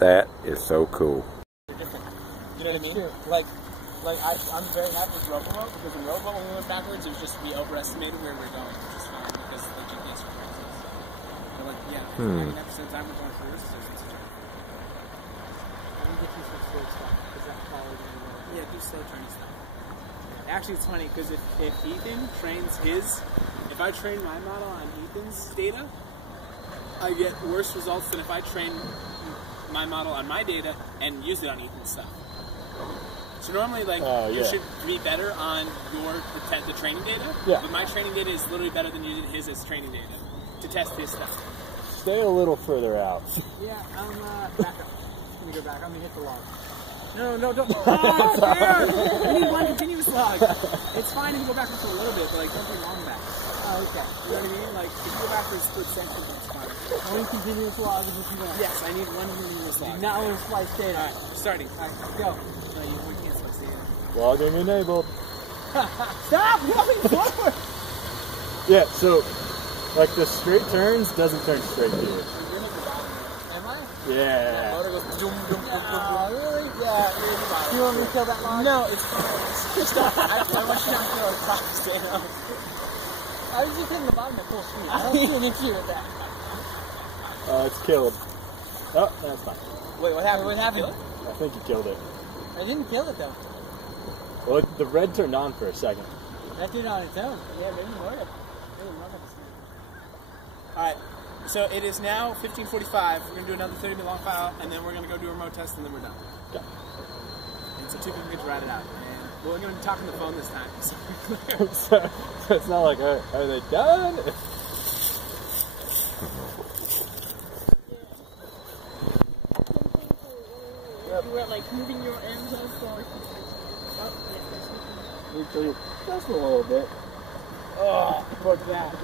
That is so cool. You know what I mean? Like I'm very happy with Robo because in Robo when we went backwards, it was just we overestimated where we were going, which is fine because the GPS records us. So like, yeah, 99% of the time we're going first, so it's a turn. I'm gonna get you some slow stuff because that's probably gonna work. Yeah, do slow turny stuff. Actually, it's funny because if Ethan trains if I train my model on Ethan's data, I get worse results than if I train my model on my data and use it on Ethan's stuff. So normally, like, you should be better on the training data, but my training data is literally better than using his as training data to test his stuff. Stay a little further out. Yeah, back up. I'm gonna go back. I'm gonna hit the log. No, don't. Oh, dude! I need one continuous log. It's fine if you go backwards for a little bit, but like, don't be long back. Oh, okay. You know what I mean? Like, if you go back for a split second, that's fine. One continuous log is what you want. Yes, I need one continuous log. Not want to slice data. Alright, starting. Alright, go. No, we can't slice data. Logging enabled. Stop going forward! Yeah, so, like, the straight turns doesn't turn straight to you. Am I? Yeah. Motor goes doom, doom, doom, doom, doom. Really? Yeah, it is fine. Do you want me to kill that log? No, it's fine. Stop. I want you not to kill a cross, Dana. I was just hitting the bottom at full speed. I don't see an issue with that. It's killed. Oh, that's fine. Wait, what happened? What happened? I think you killed it. I didn't kill it though. Well, the red turned on for a second. That did it on its own. Yeah, maybe more. Alright, so it is now 15:45. We're going to do another 30-minute long file, and then we're going to go do a remote test, and then we're done. Okay. And so two people get to ride it out. And we're going to talk on the phone this time. So it's not like, are they done? You were like moving your arms out forward. Just a little bit. Oh, fuck that.